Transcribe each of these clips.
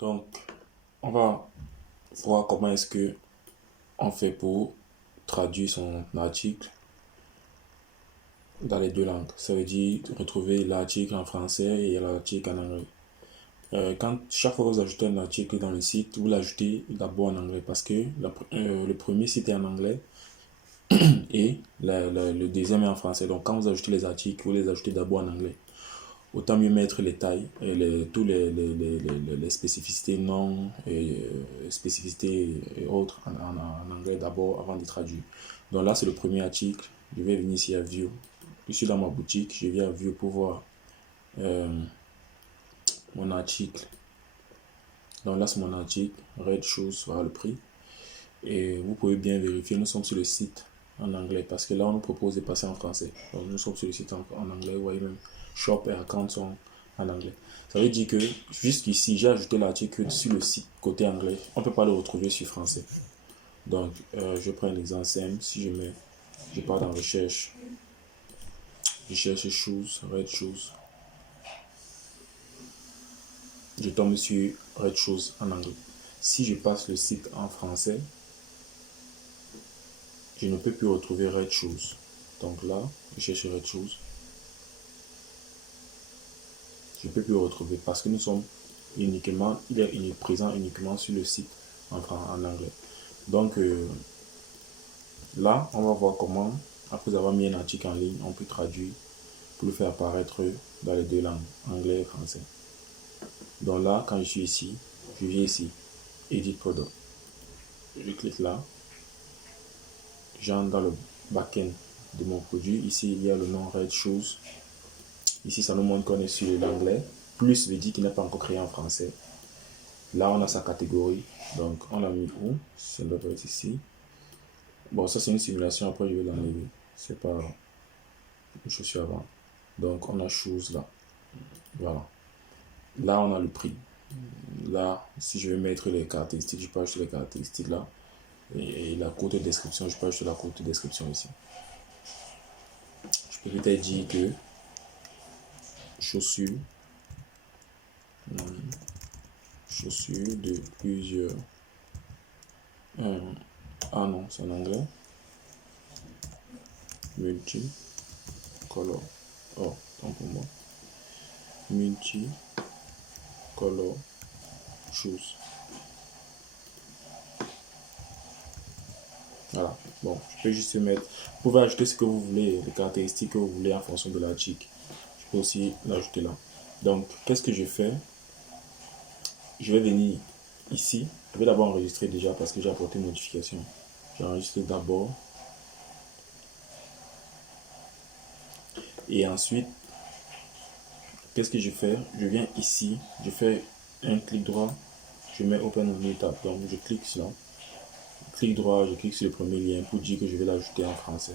Donc, on va voir comment est-ce que on fait pour traduire son article dans les deux langues. Ça veut dire retrouver l'article en français et l'article en anglais. Chaque fois que vous ajoutez un article dans le site, vous l'ajoutez d'abord en anglais parce que le premier site est en anglais et le deuxième est en français. Donc, quand vous ajoutez les articles, vous les ajoutez d'abord en anglais. Autant mieux mettre les tailles et tous les spécificités, noms et spécificités et autres en anglais d'abord avant de traduire. Donc là, c'est le premier article. Je vais venir ici à View. Je suis dans ma boutique. Je viens à View pour voir mon article. Donc là, c'est mon article. Red Shoes, voilà le prix. Et vous pouvez bien vérifier, nous sommes sur le site en anglais parce que là, on nous propose de passer en français. Donc nous sommes sur le site en anglais. Vous voyez même shop et account sont en anglais. Ça veut dire que jusqu'ici, j'ai ajouté l'article sur le site côté anglais. On ne peut pas le retrouver sur français. Donc, je prends un exemple simple. Si je pars dans recherche, je cherche shoes, red shoes. Je tombe sur red shoes en anglais. Si je passe le site en français, je ne peux plus retrouver red shoes. Donc là, je cherche red shoes. Je ne peux plus le retrouver parce que nous sommes uniquement, il est présent uniquement sur le site en anglais. Donc là, on va voir comment, après avoir mis un article en ligne, on peut traduire pour le faire apparaître dans les deux langues, anglais et français. Donc là, quand je suis ici, je viens ici, Edit Product. Je clique là, j'entre dans le backend de mon produit. Ici, il y a le nom Red Shoes. Ici, ça nous montre qu'on est sur l'anglais, plus le dit qu'il n'est pas encore créé en français. Là, on a sa catégorie. Donc, on l'a mis où? Ça doit être ici. Bon, ça, c'est une simulation. Après, je vais l'enlever. C'est pas une chaussure avant. Donc, on a chose là. Voilà. Là, on a le prix. Là, si je veux mettre les caractéristiques, je peux acheter les caractéristiques là. Et la courte description, je peux acheter la courte description ici. Je peux peut-être dire que chaussures, chaussures de plusieurs. Ah non, c'est en anglais. Multicolor. Oh, tant pour moi. Multicolor shoes. Voilà. Bon, je peux juste mettre. Vous pouvez ajouter ce que vous voulez, les caractéristiques que vous voulez en fonction de l'article. Je peux aussi l'ajouter là. Donc, qu'est-ce que je fais? Je vais venir ici. Je vais d'abord enregistrer déjà parce que j'ai apporté une modification. J'enregistre d'abord. Et ensuite, qu'est-ce que je fais? Je viens ici. Je fais un clic droit. Je mets Open New Tab. Donc, je clique là. Clic droit, je clique sur le premier lien pour dire que je vais l'ajouter en français.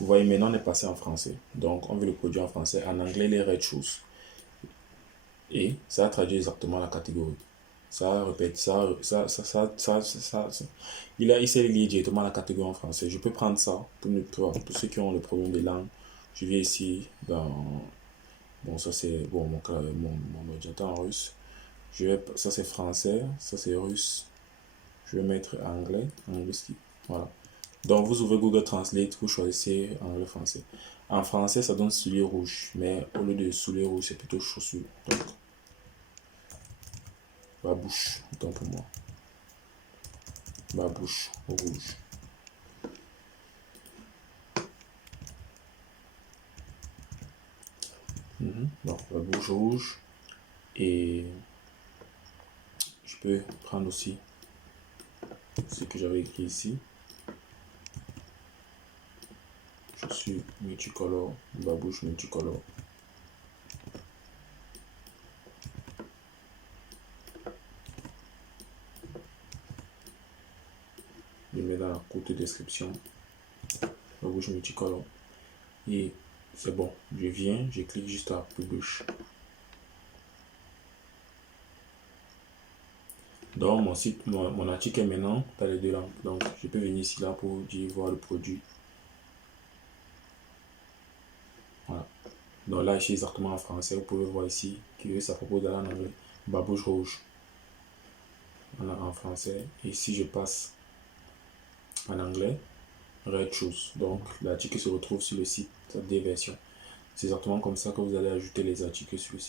Vous voyez, maintenant on est passé en français. Donc, on veut le produire en français. En anglais, les red shoes. Et ça traduit exactement la catégorie. Ça répète, il s'est lié directement à la catégorie en français. Je peux prendre ça pour ceux qui ont le problème des langues. Je viens ici dans. Bon, ça c'est bon, mon ordinateur en russe. Ça c'est français, ça c'est russe. Je vais mettre anglais, voilà. Donc vous ouvrez Google Translate, vous choisissez anglais-français. En français, ça donne soulier rouge, mais au lieu de soulier rouge, c'est plutôt chaussure. Donc, babouche, autant pour moi. Babouche rouge. Donc, babouche rouge. Et je peux prendre aussi ce que j'avais écrit ici. Je suis multicolore, babouche multicolore. Je mets dans la courte description, babouche multicolore. Et c'est bon, je viens, je clique juste à publish. Donc mon site, mon article est maintenant dans les deux langues. Donc je peux venir ici là pour dire voir le produit. Voilà. Donc là, je suis exactement en français. Vous pouvez voir ici que ça propose dans l'anglais. Babouche rouge. en français. Et si je passe en anglais, Red Shoes. Donc l'article se retrouve sur le site des versions. C'est exactement comme ça que vous allez ajouter les articles sur le site.